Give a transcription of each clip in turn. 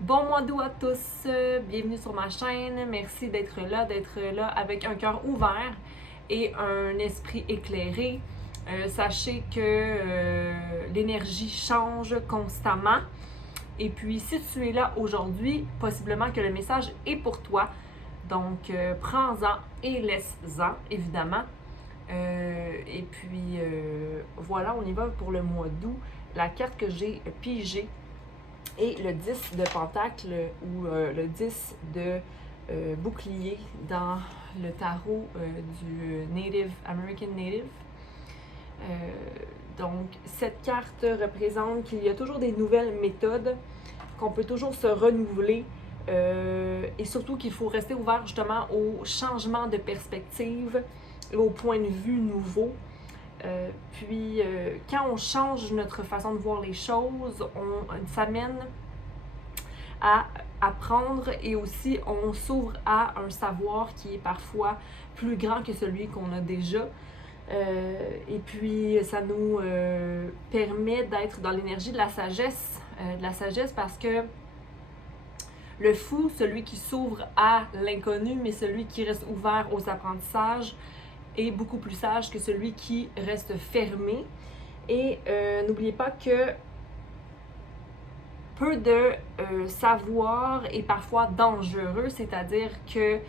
Bon mois d'août à tous, bienvenue sur ma chaîne, merci d'être là avec un cœur ouvert et un esprit éclairé. Sachez que l'énergie change constamment et puis si tu es là aujourd'hui, possiblement que le message est pour toi. Donc prends-en et laisse-en évidemment. Et puis voilà, on y va pour le mois d'août. La carte que j'ai pigée et le 10 de pentacle ou le 10 de bouclier dans le tarot du American Native. Donc, cette carte représente qu'il y a toujours des nouvelles méthodes, qu'on peut toujours se renouveler et surtout qu'il faut rester ouvert justement au changement de perspective et au point de vue nouveau. Puis, quand on change notre façon de voir les choses, on s'amène à apprendre et aussi on s'ouvre à un savoir qui est parfois plus grand que celui qu'on a déjà. Et puis, ça nous permet d'être dans l'énergie de la sagesse parce que le fou, celui qui s'ouvre à l'inconnu, mais celui qui reste ouvert aux apprentissages, est beaucoup plus sage que celui qui reste fermé. Et n'oubliez pas que peu de savoir est parfois dangereux, c'est-à-dire que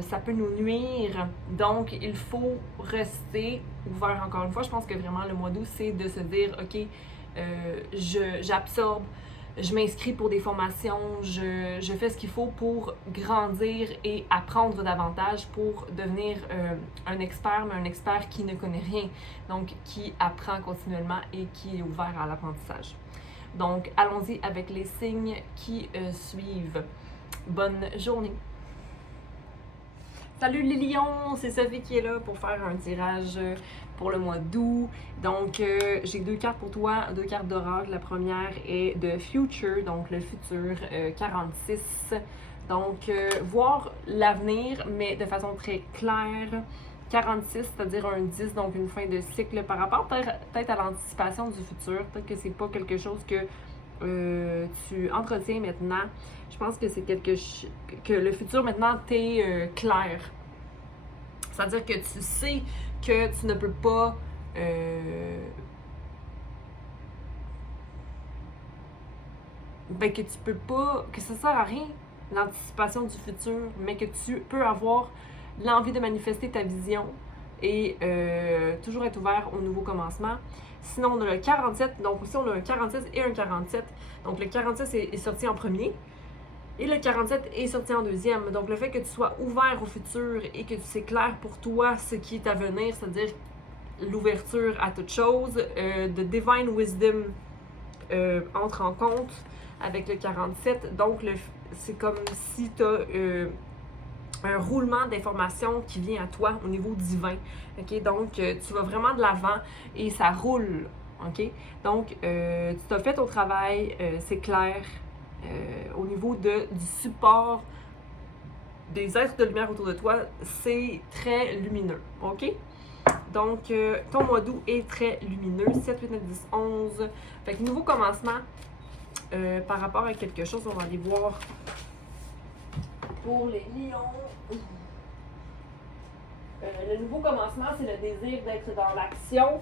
ça peut nous nuire. Donc, il faut rester ouvert encore une fois. Je pense que vraiment le mois d'août, c'est de se dire, OK, j'absorbe, je m'inscris pour des formations, je fais ce qu'il faut pour grandir et apprendre davantage pour devenir un expert, mais un expert qui ne connaît rien, donc qui apprend continuellement et qui est ouvert à l'apprentissage. Donc, allons-y avec les signes qui suivent. Bonne journée! Salut les lions, c'est Sophie qui est là pour faire un tirage pour le mois d'août. Donc, j'ai deux cartes pour toi, deux cartes d'oracle. La première est de Future, donc le futur 46. Donc, voir l'avenir, mais de façon très claire. 46, c'est-à-dire un 10, donc une fin de cycle par rapport peut-être à l'anticipation du futur. Peut-être que c'est pas quelque chose que tu entretiens maintenant. Je pense que c'est que le futur maintenant t'est clair. C'est-à-dire que tu sais que tu ne peux pas que tu peux pas, que ça sert à rien l'anticipation du futur, mais que tu peux avoir l'envie de manifester ta vision et toujours être ouvert au nouveau commencement. Sinon, on a le 47, donc aussi on a un 46 et un 47. Donc le 46 est sorti en premier et le 47 est sorti en deuxième. Donc le fait que tu sois ouvert au futur et que c'est clair pour toi ce qui est à venir, c'est-à-dire l'ouverture à toute chose, de Divine Wisdom entre en compte avec le 47. Donc c'est comme si tu as un roulement d'informations qui vient à toi au niveau divin. OK? Donc, tu vas vraiment de l'avant et ça roule. OK? Donc, tu t'as fait ton travail, c'est clair. Au niveau du support des êtres de lumière autour de toi, c'est très lumineux. OK? Donc, ton mois d'août est très lumineux. 7, 8, 9, 10, 11. Fait que nouveau commencement par rapport à quelque chose, on va aller voir pour les lions. Le nouveau commencement, c'est le désir d'être dans l'action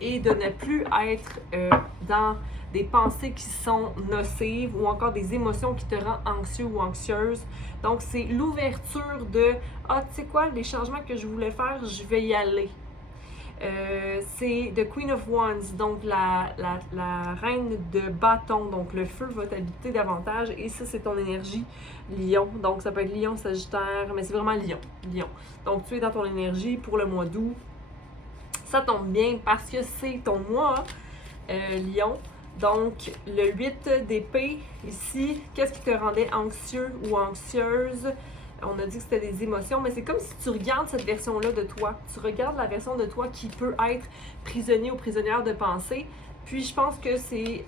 et de ne plus être dans des pensées qui sont nocives ou encore des émotions qui te rendent anxieux ou anxieuse. Donc, c'est l'ouverture de « Ah, tu sais quoi, les changements que je voulais faire, je vais y aller ». C'est The Queen of Wands, donc la reine de bâton, donc le feu va t'habiter davantage et ça c'est ton énergie lion, donc ça peut être lion, sagittaire, mais c'est vraiment lion. Donc tu es dans ton énergie pour le mois d'août, ça tombe bien parce que c'est ton mois lion. Donc le 8 d'épée ici, qu'est-ce qui te rendait anxieux ou anxieuse? On a dit que c'était des émotions, mais c'est comme si tu regardes cette version-là de toi. Tu regardes la version de toi qui peut être prisonnier ou prisonnière de pensée. Puis je pense que c'est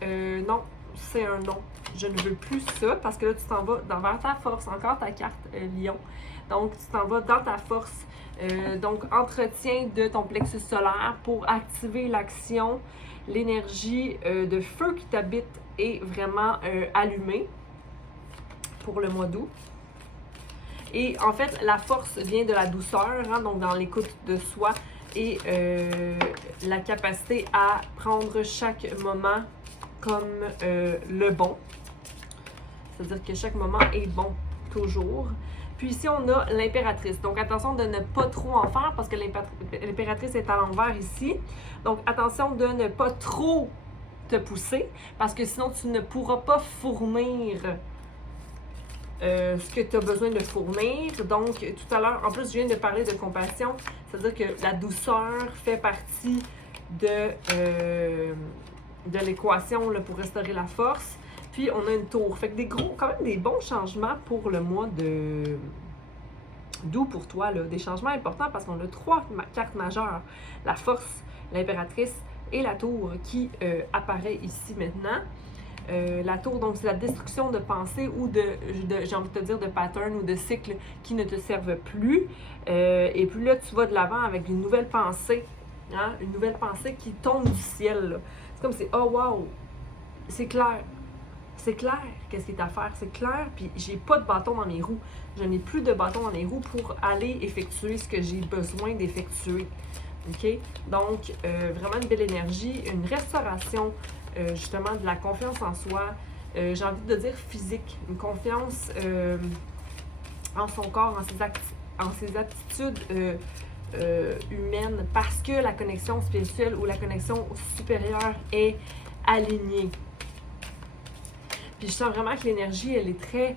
non, c'est un non. Je ne veux plus ça parce que là, tu t'en vas vers ta force. Encore ta carte Lion. Donc, tu t'en vas dans ta force. Donc, entretien de ton plexus solaire pour activer l'action. L'énergie de feu qui t'habite est vraiment allumée pour le mois d'août. Et en fait, la force vient de la douceur, hein, donc dans l'écoute de soi et la capacité à prendre chaque moment comme le bon. C'est-à-dire que chaque moment est bon, toujours. Puis ici, on a l'impératrice. Donc, attention de ne pas trop en faire parce que l'impératrice est à l'envers ici. Donc, attention de ne pas trop te pousser parce que sinon, tu ne pourras pas fournir ce que tu as besoin de fournir. Donc, tout à l'heure, en plus, je viens de parler de compassion. C'est-à-dire que la douceur fait partie de l'équation pour restaurer la force. Puis, on a une tour. Fait que quand même des bons changements pour le mois d'août pour toi. Là. Des changements importants parce qu'on a 3 cartes majeures. La force, l'impératrice et la tour qui apparaît ici maintenant. La tour, donc, c'est la destruction de pensées ou j'ai envie de te dire, de patterns ou de cycles qui ne te servent plus. Et puis là, tu vas de l'avant avec une nouvelle pensée. Hein? Une nouvelle pensée qui tombe du ciel. Là. C'est comme si, oh wow, c'est clair. C'est clair, qu'est-ce qui est à faire, c'est clair, puis j'ai pas de bâton dans mes roues. Je n'ai plus de bâton dans mes roues pour aller effectuer ce que j'ai besoin d'effectuer. OK? Donc, vraiment une belle énergie, une restauration, justement, de la confiance en soi. J'ai envie de dire physique, une confiance en son corps, en ses aptitudes humaines, parce que la connexion spirituelle ou la connexion supérieure est alignée. Puis je sens vraiment que l'énergie, elle est très...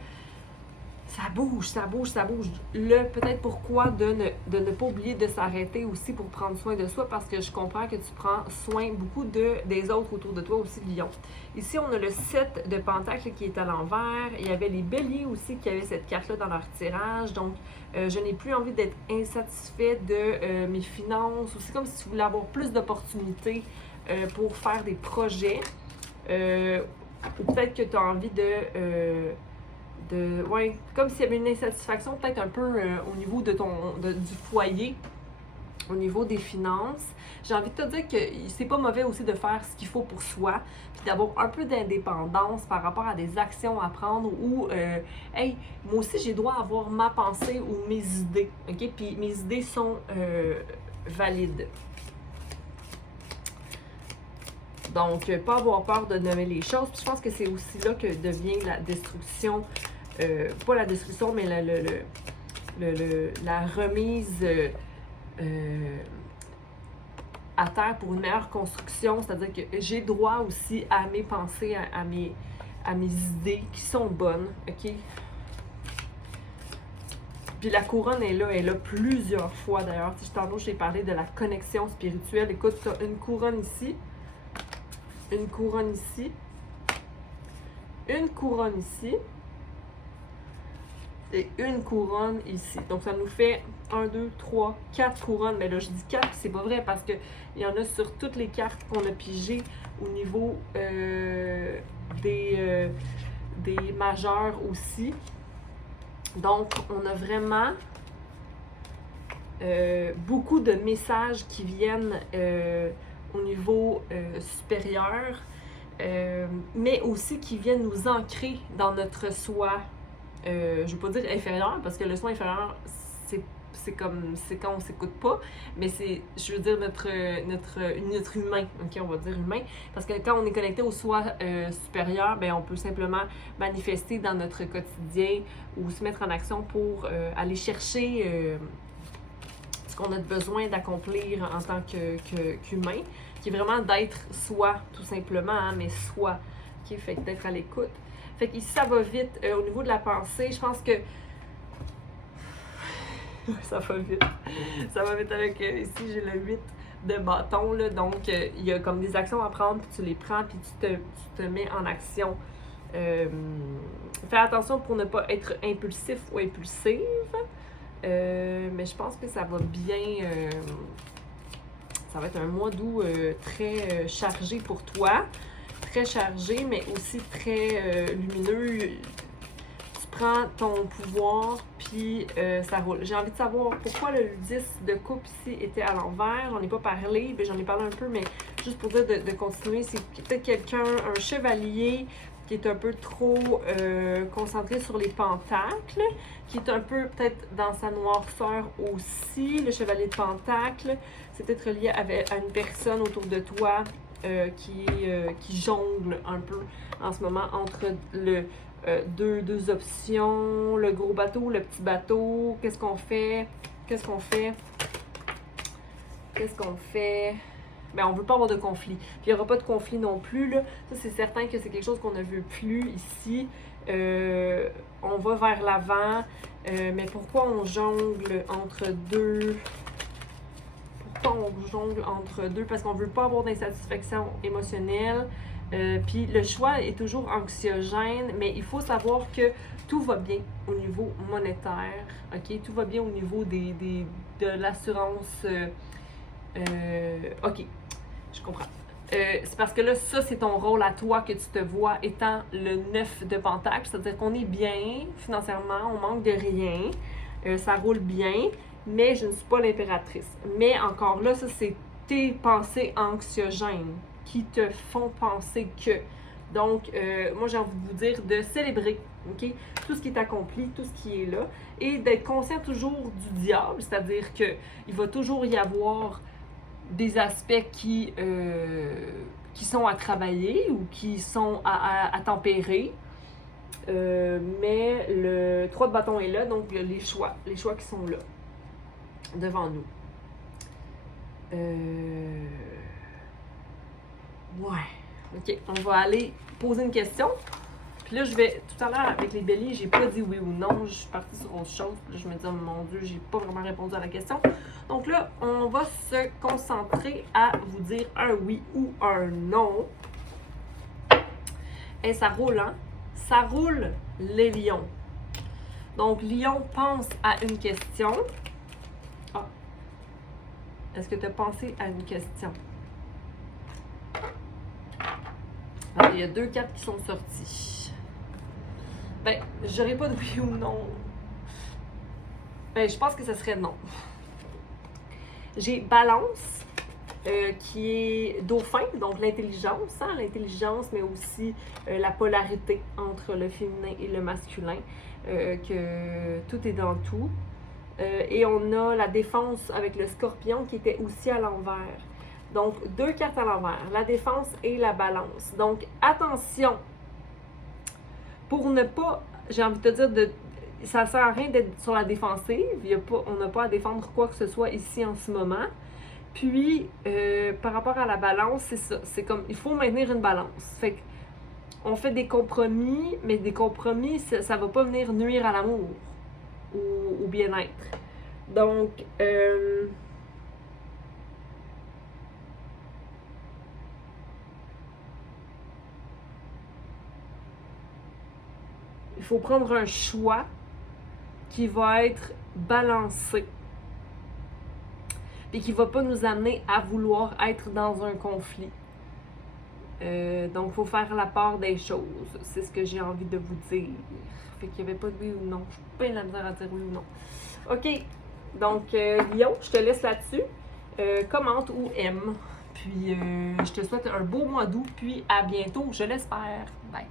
Ça bouge, ça bouge, ça bouge. Peut-être pourquoi de ne pas oublier de s'arrêter aussi pour prendre soin de soi, parce que je comprends que tu prends soin beaucoup des autres autour de toi aussi, Lion. Ici, on a le 7 de Pentacles qui est à l'envers. Il y avait les Béliers aussi qui avaient cette carte-là dans leur tirage. Donc, je n'ai plus envie d'être insatisfait de mes finances. C'est comme si tu voulais avoir plus d'opportunités pour faire des projets. Ou peut-être que tu as envie ouais, comme s'il y avait une insatisfaction peut-être un peu au niveau de du foyer, au niveau des finances. J'ai envie de te dire que c'est pas mauvais aussi de faire ce qu'il faut pour soi, puis d'avoir un peu d'indépendance par rapport à des actions à prendre ou, hey, moi aussi j'ai droit à avoir ma pensée ou mes idées, ok? Puis mes idées sont valides. Donc, pas avoir peur de nommer les choses. Puis je pense que c'est aussi là que devient la destruction, pas la destruction, mais la remise à terre pour une meilleure construction. C'est-à-dire que j'ai droit aussi à mes pensées, à mes idées qui sont bonnes, ok? Puis la couronne est là plusieurs fois d'ailleurs. Si tantôt j'ai parlé de la connexion spirituelle. Écoute, tu as une couronne ici. Une couronne ici, une couronne ici et une couronne ici. Donc, ça nous fait 1, 2, 3, 4 couronnes. Mais là, je dis 4, c'est pas vrai parce qu'il y en a sur toutes les cartes qu'on a pigées au niveau des majeurs aussi. Donc, on a vraiment beaucoup de messages qui viennent au niveau supérieur, mais aussi qui viennent nous ancrer dans notre soi, je ne veux pas dire inférieur, parce que le soi inférieur, c'est quand on ne s'écoute pas, mais c'est, je veux dire, notre humain, ok, on va dire humain, parce que quand on est connecté au soi supérieur, ben on peut simplement manifester dans notre quotidien ou se mettre en action pour aller chercher ce qu'on a besoin d'accomplir en tant qu'humain, qui est vraiment d'être soi, tout simplement, hein, mais soi, qui fait d'être à l'écoute. Fait qu'ici, ça va vite. Au niveau de la pensée, je pense que ça va vite. Ça va vite avec, ici, j'ai le 8 de bâton, là, donc il y a comme des actions à prendre, puis tu les prends, puis tu te mets en action. Fais attention pour ne pas être impulsif ou impulsive. Mais je pense que ça va bien. Ça va être un mois d'août très chargé pour toi. Très chargé, mais aussi très lumineux. Tu prends ton pouvoir, puis ça roule. J'ai envie de savoir pourquoi le 10 de coupe ici était à l'envers. J'en ai pas parlé, j'en ai parlé un peu, mais juste pour dire de continuer, c'est peut-être quelqu'un, un chevalier, qui est un peu trop concentré sur les pentacles, qui est un peu peut-être dans sa noirceur aussi. Le chevalier de pentacles, c'est peut-être relié à une personne autour de toi qui jongle un peu en ce moment entre le deux options, le gros bateau, le petit bateau. Qu'est-ce qu'on fait? Qu'est-ce qu'on fait? Qu'est-ce qu'on fait? Ben, on veut pas avoir de conflit. Puis il n'y aura pas de conflit non plus, là. Ça, c'est certain que c'est quelque chose qu'on ne veut plus ici. On va vers l'avant. Mais pourquoi on jongle entre deux? Pourquoi on jongle entre deux? Parce qu'on veut pas avoir d'insatisfaction émotionnelle. Puis le choix est toujours anxiogène, mais il faut savoir que tout va bien au niveau monétaire, ok? Tout va bien au niveau de l'assurance. Ok, je comprends. C'est parce que là, ça, c'est ton rôle à toi que tu te vois étant le 9 de Pentacle, c'est-à-dire qu'on est bien financièrement, on manque de rien, ça roule bien, mais je ne suis pas l'impératrice. Mais encore là, ça, c'est tes pensées anxiogènes qui te font penser que. Donc, moi, j'ai envie de vous dire de célébrer, ok, tout ce qui est accompli, tout ce qui est là, et d'être conscient toujours du diable, c'est-à-dire qu'il va toujours y avoir des aspects qui sont à travailler ou qui sont à tempérer. Mais le 3 de bâton est là, donc il y a les choix qui sont là, devant nous. Ouais. Ok, on va aller poser une question. Puis là, je vais, tout à l'heure, avec les béliers, j'ai pas dit oui ou non, je suis partie sur autre chose. Puis là, je me dis, oh mon Dieu, j'ai pas vraiment répondu à la question. Donc là, on va se concentrer à vous dire un oui ou un non. Et ça roule, hein? Ça roule, les lions. Donc, lion pense à une question. Ah. Est-ce que tu as pensé à une question? Alors, il y a 2 cartes qui sont sorties. Ben, j'aurais pas de oui ou non. Ben, je pense que ce serait non. J'ai balance, qui est dauphin, donc l'intelligence, hein, l'intelligence, mais aussi la polarité entre le féminin et le masculin, que tout est dans tout. Et on a la défense avec le scorpion qui était aussi à l'envers. Donc, 2 cartes à l'envers, la défense et la balance. Donc, attention, pour ne pas, j'ai envie de te dire, ça ne sert à rien d'être sur la défensive. On n'a pas à défendre quoi que ce soit ici en ce moment. Puis, par rapport à la balance, c'est ça. C'est comme, il faut maintenir une balance. Fait qu'on fait des compromis, mais des compromis, ça ne va pas venir nuire à l'amour ou au bien-être. Donc, il faut prendre un choix qui va être balancé et qui ne va pas nous amener à vouloir être dans un conflit. Donc, il faut faire la part des choses. C'est ce que j'ai envie de vous dire. Fait qu'il n'y avait pas de oui ou non. Je suis pas de la misère à dire oui ou non. OK. Donc, Lion, je te laisse là-dessus. Commente ou aime. Puis, je te souhaite un beau mois d'août. Puis, à bientôt, je l'espère. Bye.